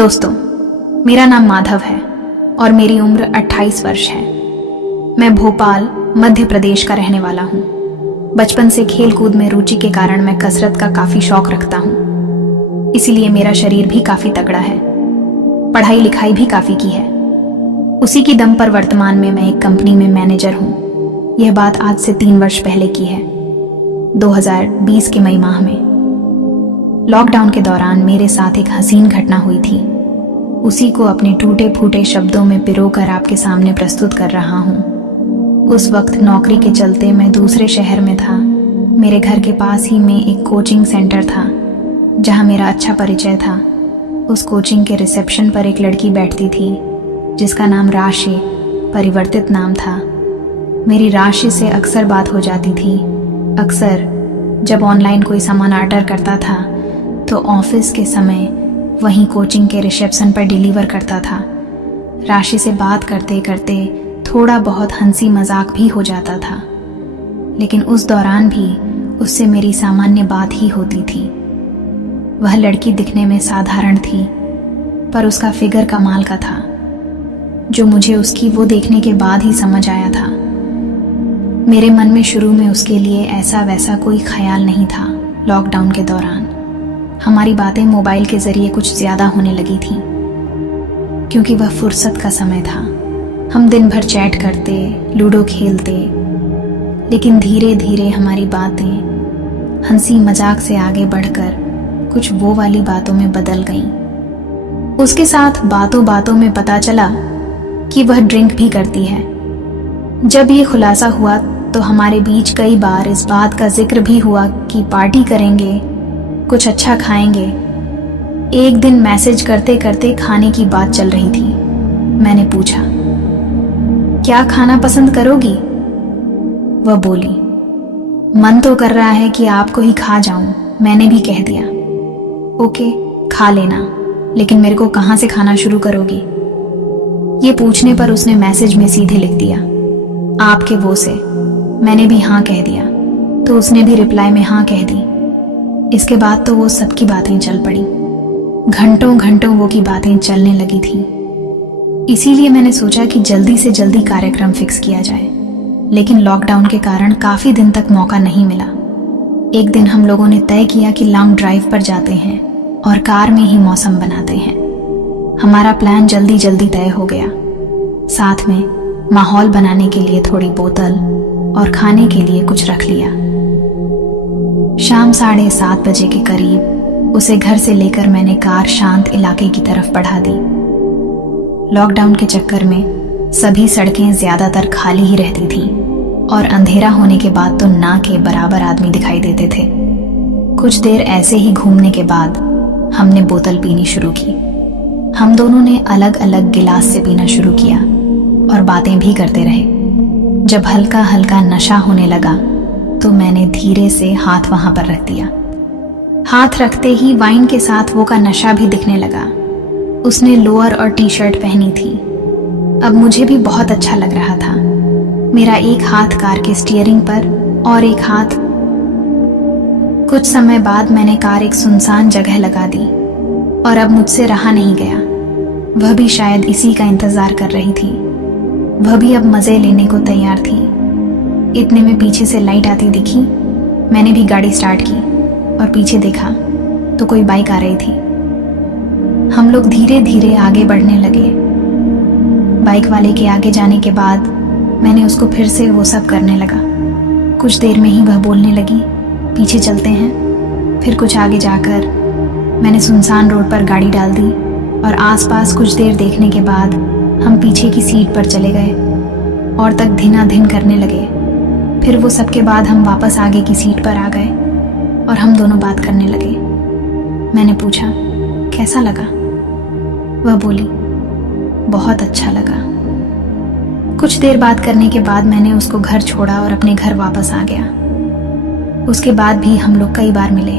दोस्तों, मेरा नाम माधव है और मेरी उम्र 28 वर्ष है। मैं भोपाल, मध्य प्रदेश का रहने वाला हूँ। बचपन से खेल कूद में रुचि के कारण मैं कसरत का काफी शौक रखता हूँ, इसीलिए मेरा शरीर भी काफी तगड़ा है। पढ़ाई लिखाई भी काफी की है। उसी की दम पर वर्तमान में मैं एक कंपनी में मैनेजर हूँ। यह बात आज से 3 वर्ष पहले की है, 2020 के मई माह में। लॉकडाउन के दौरान मेरे साथ एक हसीन घटना हुई थी। उसी को अपने टूटे फूटे शब्दों में पिरोकर आपके सामने प्रस्तुत कर रहा हूँ। उस वक्त नौकरी के चलते मैं दूसरे शहर में था। मेरे घर के पास ही में एक कोचिंग सेंटर था जहाँ मेरा अच्छा परिचय था। उस कोचिंग के रिसेप्शन पर एक लड़की बैठती थी जिसका नाम राशि, परिवर्तित नाम था। मेरी राशि से अक्सर बात हो जाती थी। अक्सर जब ऑनलाइन कोई सामान ऑर्डर करता था तो ऑफिस के समय वहीं कोचिंग के रिसेप्शन पर डिलीवर करता था। राशि से बात करते करते थोड़ा बहुत हंसी मजाक भी हो जाता था, लेकिन उस दौरान भी उससे मेरी सामान्य बात ही होती थी। वह लड़की दिखने में साधारण थी, पर उसका फिगर कमाल का था, जो मुझे उसकी वो देखने के बाद ही समझ आया था। मेरे मन में शुरू में उसके लिए ऐसा वैसा कोई ख्याल नहीं था। लॉकडाउन के दौरान हमारी बातें मोबाइल के जरिए कुछ ज्यादा होने लगी थी, क्योंकि वह फुर्सत का समय था। हम दिन भर चैट करते, लूडो खेलते, लेकिन धीरे धीरे हमारी बातें हंसी मजाक से आगे बढ़कर कुछ वो वाली बातों में बदल गईं। उसके साथ बातों बातों में पता चला कि वह ड्रिंक भी करती है। जब ये खुलासा हुआ तो हमारे बीच कई बार इस बात का जिक्र भी हुआ कि पार्टी करेंगे, कुछ अच्छा खाएंगे। एक दिन मैसेज करते करते खाने की बात चल रही थी। मैंने पूछा, क्या खाना पसंद करोगी? वह बोली, मन तो कर रहा है कि आपको ही खा जाऊं। मैंने भी कह दिया, ओके खा लेना, लेकिन मेरे को कहां से खाना शुरू करोगी? ये पूछने पर उसने मैसेज में सीधे लिख दिया, आपके वो से। मैंने भी हाँ कह दिया, तो उसने भी रिप्लाई में हाँ कह दी। इसके बाद तो वो सबकी बातें चल पड़ी। घंटों घंटों वो की बातें चलने लगी थी। इसीलिए मैंने सोचा कि जल्दी से जल्दी कार्यक्रम फिक्स किया जाए, लेकिन लॉकडाउन के कारण काफी दिन तक मौका नहीं मिला। एक दिन हम लोगों ने तय किया कि लॉन्ग ड्राइव पर जाते हैं और कार में ही मौसम बनाते हैं। हमारा प्लान जल्दी जल्दी तय हो गया। साथ में माहौल बनाने के लिए थोड़ी बोतल और खाने के लिए कुछ रख लिया। शाम 7:30 बजे के करीब उसे घर से लेकर मैंने कार शांत इलाके की तरफ बढ़ा दी। लॉकडाउन के चक्कर में सभी सड़कें ज्यादातर खाली ही रहती थीं और अंधेरा होने के बाद तो ना के बराबर आदमी दिखाई देते थे। कुछ देर ऐसे ही घूमने के बाद हमने बोतल पीनी शुरू की। हम दोनों ने अलग अलग गिलास से पीना शुरू किया और बातें भी करते रहे। जब हल्का हल्का नशा होने लगा तो मैंने धीरे से हाथ वहां पर रख दिया। हाथ रखते ही वाइन के साथ वो का नशा भी दिखने लगा। उसने लोअर और टी शर्ट पहनी थी। अब मुझे भी बहुत अच्छा लग रहा था। मेरा एक हाथ कार के स्टीयरिंग पर और एक हाथ। कुछ समय बाद मैंने कार एक सुनसान जगह लगा दी और अब मुझसे रहा नहीं गया। वह भी शायद इसी का इंतजार कर रही थी। वह भी अब मजे लेने को तैयार थी। इतने में पीछे से लाइट आती दिखी। मैंने भी गाड़ी स्टार्ट की और पीछे देखा तो कोई बाइक आ रही थी। हम लोग धीरे धीरे आगे बढ़ने लगे। बाइक वाले के आगे जाने के बाद मैंने उसको फिर से वो सब करने लगा। कुछ देर में ही वह बोलने लगी, पीछे चलते हैं। फिर कुछ आगे जाकर मैंने सुनसान रोड पर गाड़ी डाल दी और आसपास कुछ देर देखने के बाद हम पीछे की सीट पर चले गए और तक धिनाधिन करने लगे। फिर वो सब के बाद हम वापस आगे की सीट पर आ गए और हम दोनों बात करने लगे। मैंने पूछा, कैसा लगा? वह बोली, बहुत अच्छा लगा। कुछ देर बात करने के बाद मैंने उसको घर छोड़ा और अपने घर वापस आ गया। उसके बाद भी हम लोग कई बार मिले।